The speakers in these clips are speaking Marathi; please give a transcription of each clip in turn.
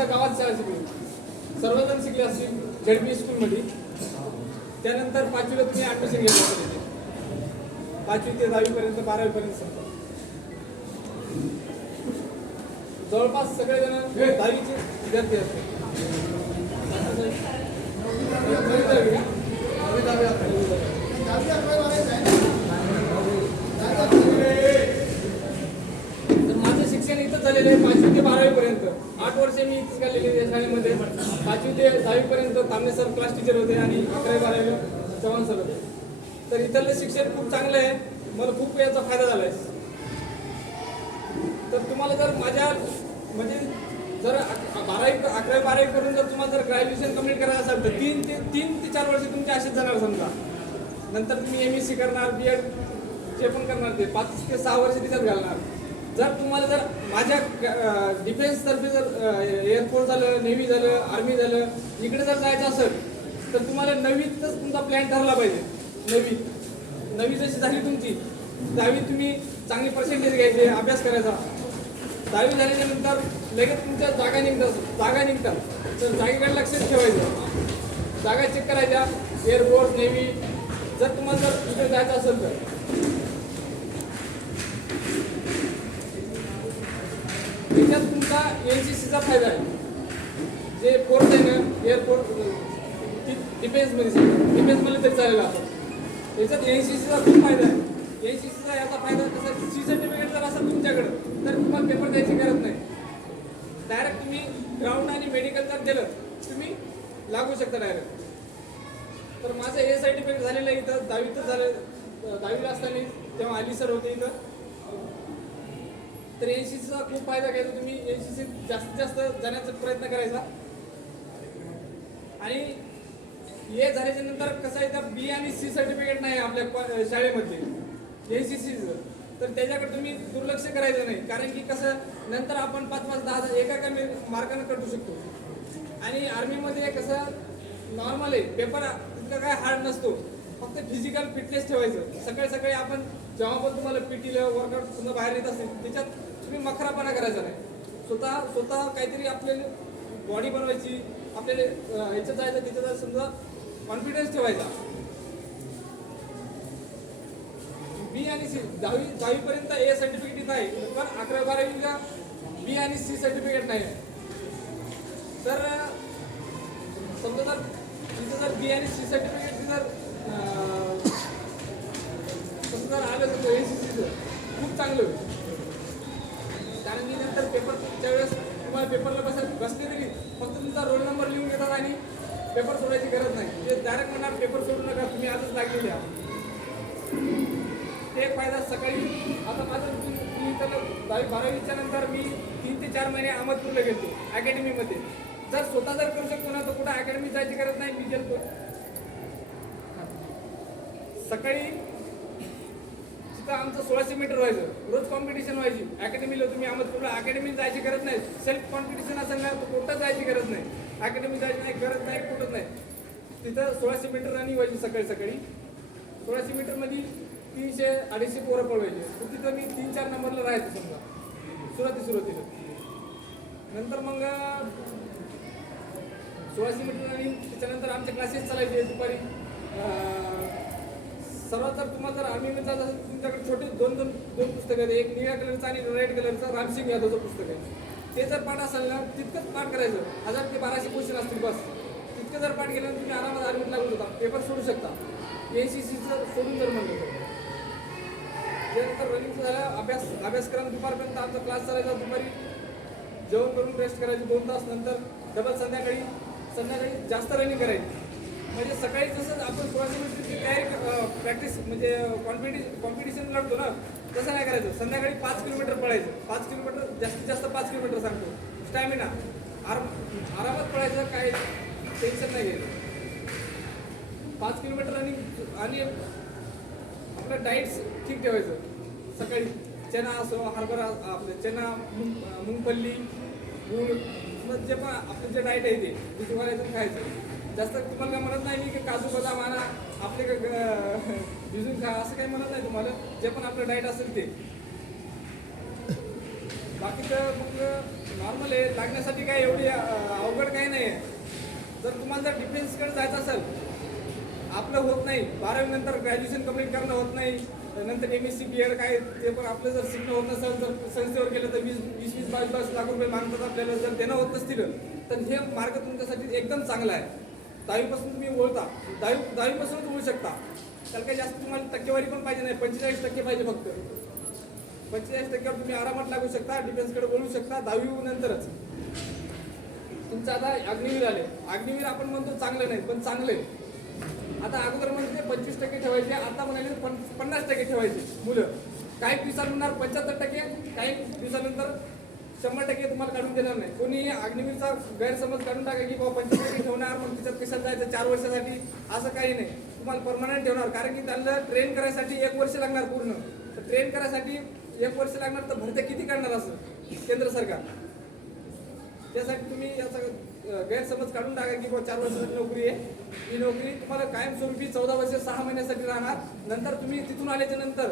सुद्धा गावात शाळा शिकली सर्वजण शिकले असतील झेडपी स्कूलमध्ये. त्यानंतर पाचवीला तुम्ही ॲडमिशन घेतलं असेल पाचवी ते दहावीपर्यंत बारावीपर्यंत सर. जवळपास सगळेजण दहावीचे विद्यार्थी असतात तर माझं शिक्षण इथंच झालेलं आहे पाचवी ते बारावीपर्यंत आठ वर्ष मी इथंच काढलेली आहे या शाळेमध्ये पाचवी ते दहावीपर्यंत तांबे सर क्लास टीचर होते आणि अकरावी बारावी चव्हाण सर होते. तर इथलं शिक्षण खूप चांगलं आहे. मला खूप याचा फायदा झाला आहे. तर तुम्हाला जर माझ्या म्हणजे जर बारावी अकरावी बारावी करून जर तुम्हाला जर ग्रॅज्युएशन कंप्लीट करायचं असेल तर तीन ते तीन ते चार वर्ष तुमचे असेच जाणार समजा. नंतर तुम्ही एम एस सी करणार बी एड जे पण करणार ते पाच ते सहा वर्ष तिच्यात घालणार. जर तुम्हाला जर माझ्या डिफेन्स तर्फे जर एअरफोर्स झालं नेव्ही झालं आर्मी झालं इकडे जर जायचं असेल तर तुम्हाला नववीतच तुमचा प्लॅन ठरला पाहिजे. नवी. नवी जशी झाली तुमची दहावी तुम्ही चांगली पर्सेंटेज घ्यायचे अभ्यास करायचा. दहावी झाल्याच्यानंतर लगेच तुमच्या जागा निघतात जागा निघतात. तर जागेकडे लक्ष ठेवायचं. जागा चेक करायच्या एअरफोर्स नेव्ही जर तुम्हाला जर तिकडे जायचं असेल तर त्याच्यात तुमचा एन सी सीचा फायदा आहे. जे फोर्स आहे ना एअरपोर्ट डिफेन्समध्ये समजा डिफेन्समध्ये तरी चालेल आपण. त्याच्यात एन सी सीचा खूप फायदा आहे. एन सी सीचा याचा फायदा कसा सी सर्टिफिकेट जर असेल तुमच्याकडं तर तुम्हाला पेपर द्यायची गरज नाही. डायरेक्ट तुम्ही ग्राउंड आणि मेडिकल जर दिलं तुम्ही लागू शकता डायरेक्ट तर माझं हे सर्टिफिकेट झालेलं आहे इथं. दहावीतच झालं दहावीला असताना तेव्हा आली सर होते इथं. तर एन सी सीचा खूप फायदा घ्यायचा. तुम्ही एन सी सी जास्तीत जास्त जाण्याचा प्रयत्न करायचा. आणि हे झाल्याच्यानंतर कसं आहे तर बी आणि सी सर्टिफिकेट नाही आपल्या शाळेमध्ये. ए सी सीचं तर त्याच्याकडे तुम्ही दुर्लक्ष करायचं नाही. कारण की कसं नंतर आपण पाच पाच दहा दहा एका कमी मार्कानं कटू शकतो. आणि आर्मीमध्ये कसं नॉर्मल आहे. पेपर इतका काय हार्ड नसतो. फक्त फिजिकल फिटनेस ठेवायचं. सकाळी सकाळी आपण जेव्हा पण तुम्हाला पीटीला वर्कआउट समजा बाहेर येत असेल त्याच्यात तुम्ही मखरापणा करायचा नाही. स्वतः स्वतः काहीतरी आपल्याला बॉडी बनवायची आपल्याला ह्याच्यात जायचं त्याच्यात जायचं समजा कॉन्फिडन्स ठेवायचा. बी आणि सी दहावी दहावीपर्यंत ए सर्टिफिकेट नाही पण अकरा बारावीला बी आणि सी सर्टिफिकेट नाही. तर समजा जर तिथं जर बी आणि सी सर्टिफिकेट जर अं, समजा जर आलं तर एन सी सीचं खूप चांगलं होईल कारण की नंतर पेपरच्या वेळेस तुम्हाला पेपरला बसा बसले तरी फक्त तुमचा रोल नंबर लिहून घेतात आणि पेपर सोडायची गरज नाही. म्हणजे ते डायरेक्ट म्हणणार पेपर सोडू नका तुम्ही आजच लागलेले आहात ते एक फायदा सकाळी आता माझं मी तर दहावी बारावीच्या नंतर मी तीन ते चार महिने अहमदपूरला गेलो अकॅडमीमध्ये जर स्वतः जर करू शकतो ना तर कुठं अकॅडमी जायची गरज नाही मी गेलतो. सकाळी तिथं आमचं सोळाशे मीटर व्हायचं. रोज कॉम्पिटिशन व्हायची. अकॅडमीला तुम्ही अहमदपूरला अकॅडमीत जायची गरज नाही. सेल्फ कॉम्पिटिशन असेल ना तर कुठं जायची गरज नाही. अकॅडमी जायची नाही गरज नाही कुठंच नाही. तिथं सोळाशे मीटर रनिंग व्हायची सकाळी सकाळी. सोळाशे मीटरमध्ये तीनशे अडीचशे पोरं पळवायचे. तर तिथं मी तीन चार नंबरला राहायचं समजा. सुरुवाती सुरुवातीला. नंतर मग सोळाशे मीटर आणि त्याच्यानंतर आमचे क्लासेस चालायचे दुपारी. सर्वात जर तुम्हाला जर आर्मीमध्ये जात असेल तुमच्याकडे छोटे दोन दोन दोन पुस्तकं आहेत. एक निळ्या कलरचं आणि रेड कलरचं रामसिंग यादवचं पुस्तक आहे. ते जर पाठ असेल ना तितकंच पाठ करायचं. हजार ते बाराशे क्वेश्चन असतील बस. तितकं जर पाठ केलं तर तुम्ही आरामात आर्मीत लागू होता पेपर सोडू शकता. एन सी सीचं सोडून जर म्हणलं तर. त्यानंतर रनिंगचं झालं अभ्यास अभ्यासक्रम दुपारपर्यंत आमचा क्लास चालायचा दुपारी. जेवण करून रेस्ट करायची दोन तास नंतर. डबल संध्याकाळी. संध्याकाळी जास्त रनिंग करायची. म्हणजे सकाळी जसं आपण सोळाशे मीटरची तयारी प्रॅक्टिस म्हणजे कॉम्पिटिशन कॉम्पिटिशन लढतो ना तसं नाही करायचं. संध्याकाळी पाच किलोमीटर पळायचं. पाच किलोमीटर जास्तीत जास्त पाच किलोमीटर सांगतो. स्टॅमिना आराम आरामात पळायचं काय टेन्शन नाही घ्यायचं पाच किलोमीटर आणि आणि आपलं डाईट्स ठीक ठेवायचं. सकाळी चना असो हरभरा आपलं चना मुंग मुंगफल्ली गूळ मग जे पण आपलं जे डाईट आहे ते ते तुम्हाला खायचं. जास्त तुम्हाला काय म्हणत नाही मी की काजू बदाम आणा. आपले भिजून खा असं काही म्हणत नाही तुम्हाला. जे पण आपलं डाएट असेल ते. बाकीचं मग नॉर्मल आहे. लागण्यासाठी काय एवढी अवघड काही नाही आहे. जर तुम्हाला जर डिफेन्सकडे जायचं असेल आपलं होत नाही. बारावी नंतर ग्रॅज्युएशन कंप्लीट करणं होत नाही. नंतर M S C B ed काय ते पण आपलं जर शिकणं होत नसेल जर संस्थेवर गेलं तर वीस वीस वीस बावीस बावीस लाख रुपये मागतात आपल्याला जर देणं होत नसतील तर हे मार्ग तुमच्यासाठी एकदम चांगला आहे. दहावीपासून तुम्ही ओळता दहावी दहावीपासूनच ओळू शकता. त्याला काही जास्त तुम्हाला टक्केवारी पण पाहिजे नाही. पंचेचाळीस टक्के पाहिजे फक्त. पंचेचाळीस टक्क्यावर तुम्ही आरामात लागू शकता डिफेन्सकडे बोलू शकता दहावी नंतरच. तुमचं आता अग्निवीर आले. अग्निवीर आपण म्हणतो चांगलं नाही पण चांगले आता अगोदर म्हणजे पंचवीस टक्के ठेवायचे आता म्हणाले पन- पन्नास टक्के ठेवायचे मुलं. काही दिवसानंतर पंच्याहत्तर टक्के काही दिवसानंतर शंभर टक्के तुम्हाला काढून देणार नाही. कोणी अग्निवीरचा गैरसमज काढून टाका की बाबा पंचवीस टक्के ठेवणार मग तिच्यात कशाला जायचं चार वर्षासाठी? असं काही नाही. तुम्हाला परमनंट ठेवणार. कारण की त्यांना ट्रेन करायसाठी एक वर्ष लागणार पूर्ण. तर ट्रेन करायसाठी एक वर्ष लागणार तर भरत्या किती काढणार असं? केंद्र सरकार. त्यासाठी तुम्ही याचा गैरसमज काढून टाका की बाबा चार वर्षासाठी नोकरी आहे. ही नोकरी तुम्हाला कायमस्वरूपी चौदा वर्ष सहा महिन्यासाठी राहणार. नंतर तुम्ही तिथून आल्याच्यानंतर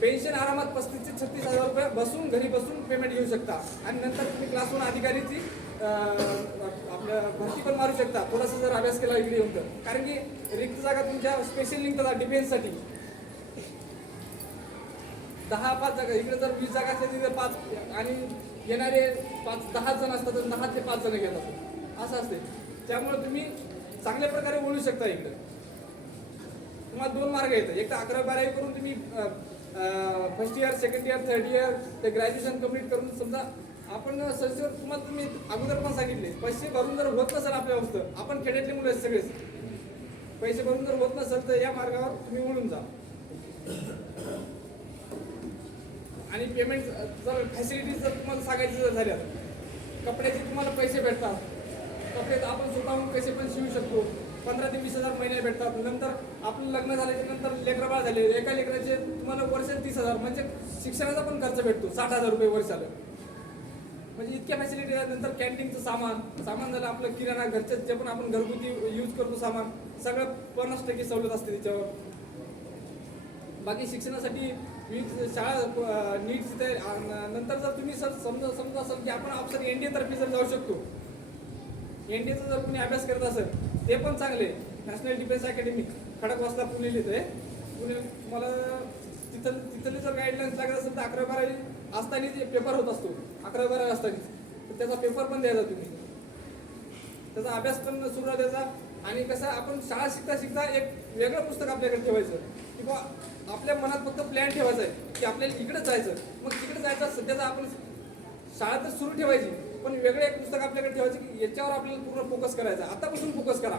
पेन्शन आरामात पस्तीस ते छत्तीस हजार रुपये बसून घरी बसून पेमेंट घेऊ शकता. आणि नंतर तुम्ही क्लास अधिकारीची अ, आपल्या भरती पण मारू शकता. थोडासा जर अभ्यास केला इकडे येऊन तर. कारण की रिक्त जागा तुमच्या स्पेशल निघतात डिफेन्ससाठी दहा पाच जागा. इकडे जर वीस जागा असल्या तिथे पाच आणि येणारे पाच दहा जण असतात तर दहा ते पाच जण घेतात. असं असते. त्यामुळे तुम्ही चांगल्या प्रकारे बोलू शकता इकडे. तुम्हाला दोन मार्ग येतात. एक तर अकरा बारावी करून तुम्ही first year second year third year ते ग्रॅज्युएशन कंप्लीट करून समजा आपण सर तुम्हाला तुम्ही अगोदर पण सांगितले. पैसे भरून जर होत नसेल आपल्या वस्तू आपण खेड्यातले मुलं आहेत सगळेच. पैसे भरून जर होत नसेल तर या मार्गावर तुम्ही वळून जा. आणि पेमेंट जर फॅसिलिटीज जर तुम्हाला सांगायची जर झाल्या कपड्याचे तुम्हाला पैसे भेटतात. कपडे आपण स्वतःहून पैसे पण शिवू शकतो. पंधरा ते वीस हजार महिने भेटतात. नंतर आपलं लग्न झाल्याच्यानंतर लेकरबाळ झाले एका लेकराचे तुम्हाला वर्षात तीस हजार म्हणजे शिक्षणाचा पण खर्च भेटतो साठ हजार रुपये वर्षाला. म्हणजे इतक्या फॅसिलिटी नंतर कॅन्टीनचं सामान सामान झालं आपलं किराणा घरचं जे पण आपण घरगुती यूज करतो सामान सगळं पन्नास टक्के सवलत असते त्याच्यावर. बाकी शिक्षणासाठी विविध शाळा नीट तिथे नंतर जर तुम्ही सर समजा समजा असाल की आपण ऑप्शन एन डी तर्फे जर जाऊ शकतो. एन डी जर तुम्ही अभ्यास करत असेल ते पण चांगले. National defence academy Khadakwasla Pune येते पुणे तुम्हाला तिथं तिथले जर गाईडलाईन्स लागत असेल तर अकरा बारावी असताना जे पेपर होत असतो. अकरा बारावी असताना तर त्याचा पेपर पण द्यायचा तुम्ही. त्याचा अभ्यास पण सुरू द्यायचा आणि कसं आपण शाळा शिकता शिकता एक वेगळं पुस्तक आपल्याकडे ठेवायचं. किंवा आपल्या मनात फक्त प्लॅन ठेवायचा आहे की आपल्याला इकडे जायचं मग तिकडे जायचं सध्याचा आपण शाळा तर सुरू ठेवायची. पण वेगळं एक पुस्तक आपल्याकडे ठेवायचं की याच्यावर आपल्याला पूर्ण फोकस करायचा. आतापासून फोकस करा.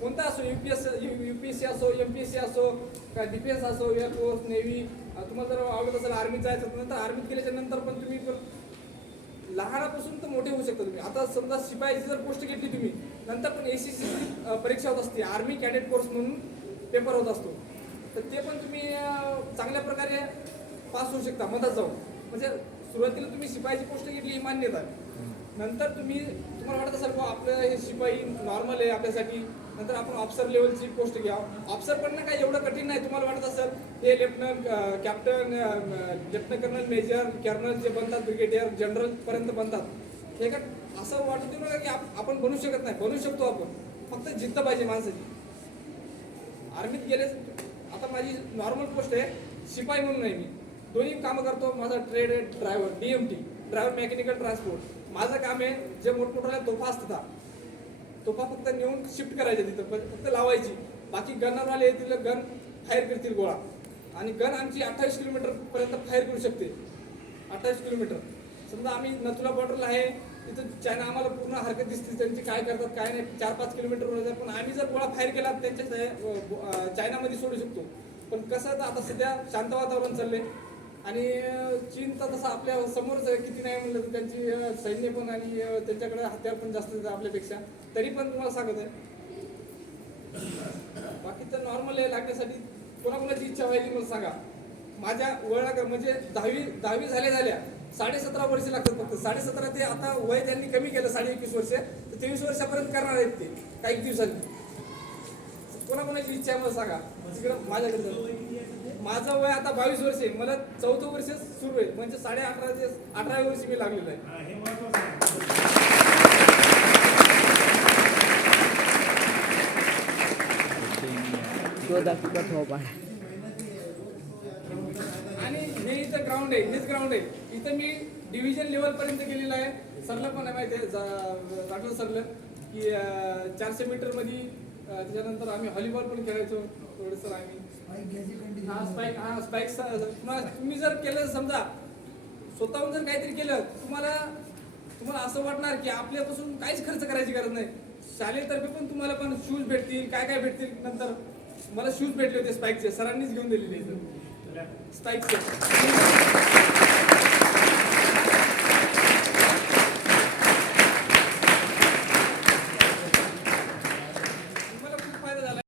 कोणता असो U P S U P S C असो एम पी एस सी असो काय डी पी एस असो एअरफोर्स नेव्ही तुम्हाला जर आवडत असेल आर्मीत जायचं तर नंतर आर्मीत गेल्याच्यानंतर पण तुम्ही पण लहानापासून तर मोठे होऊ शकता तुम्ही. आता समजा शिपाईची जर पोस्ट घेतली तुम्ही नंतर पण एस सी परीक्षा होत असते. आर्मी कॅडेट कोर्स म्हणून पेपर होत असतो. तर ते पण तुम्ही चांगल्या प्रकारे पास होऊ शकता मधात जाऊन. म्हणजे सुरुवातीला तुम्ही शिपाईची पोस्ट घेतली ही मान्यता. आहे. नंतर तुम्ही तुम्हाला वाटत असेल आपलं हे शिपाई नॉर्मल आहे आपल्यासाठी. नंतर आपण ऑफिसर लेवलची पोस्ट घ्या. ऑफिसर पण काय एवढं कठीण नाही तुम्हाला वाटत असेल हे lieutenant captain lieutenant colonel major colonel जे बनतात ब्रिगेडियर जनरल पर्यंत बनतात. हे का असं वाटत ना की आप- आपण बनू शकत नाही. बनू शकतो आपण. फक्त जिद्द पाहिजे माणसाची. आर्मीत गेले आता माझी नॉर्मल पोस्ट आहे शिपाई म्हणून आहे मी. दोन्ही कामं करतो माझा ट्रेड आहे driver DMT driver mechanical transport माझं काम आहे जे मोठमोठ्या तोफा असतात. तोफा फक्त नेऊन शिफ्ट करायच्या तिथं फक्त लावायची. बाकी गनरवाले येतील गन फायर करतील गोळा. आणि गन आमची अठ्ठावीस किलोमीटर पर्यंत फायर करू शकते. अठ्ठावीस किलोमीटर समजा आम्ही नथुला बॉर्डरला आहे तिथं चायना आम्हाला पूर्ण हरकत दिसते त्यांची काय करतात काय नाही चार पाच किलोमीटर वर पण आम्ही जर गोळा फायर केला त्यांच्या चायनामध्ये सोडू शकतो. पण कसं आता सध्या शांत वातावरण चाललंय. आणि चीन तर तसं आपल्या समोरच आहे किती नाही म्हणलं तर त्यांची सैन्य पण आणि त्यांच्याकडे हत्यार पण जास्त देतात आपल्यापेक्षा. तरी पण तुम्हाला सांगत आहे. बाकी तर नॉर्मल आहे लागण्यासाठी. कोणाकोणाची इच्छा व्हायची मला सांगा. माझ्या वळा म्हणजे दहावी दहावी झाल्या झाल्या साडे सतरा वर्ष लागतात फक्त. साडे सतरा ते आता वय त्यांनी कमी केलं साडे एकवीस वर्ष. तर तेवीस वर्षापर्यंत करणार आहेत ते काही दिवसांनी. कोणाकोणाची इच्छा आहे मला सांगा. माझ्याकडे माझं वय आता बावीस वर्ष आहे. मला चौथं वर्ष सुरू आहे. म्हणजे साडे अकरा ते अठरा वर्षी मी लागलेलो आहे. हा, हे हो आणि हे इथं ग्राउंड आहे हेच ग्राउंड आहे. इथं मी डिव्हिजन लेवल पर्यंत गेलेलो आहे. सरला पण आहे माहिती आहे दाखलं सरलं की चारशे मीटरमध्ये अं, त्याच्यानंतर आम्ही व्हॉलीबॉल पण खेळायचो. थोडंसं आम्ही हा स्पाईक हा स्पाईक तुम्ही जर केलं समजा स्वतःहून जर काहीतरी केलं तुम्हाला तुम्हाला असं वाटणार की आपल्यापासून काहीच खर्च करायची गरज नाही. शाळेतर्फे पण तुम्हाला पण शूज भेटतील काय काय भेटतील नंतर मला शूज भेटले होते स्पाईकचे सरांनीच घेऊन दिलेले स्पाईकचे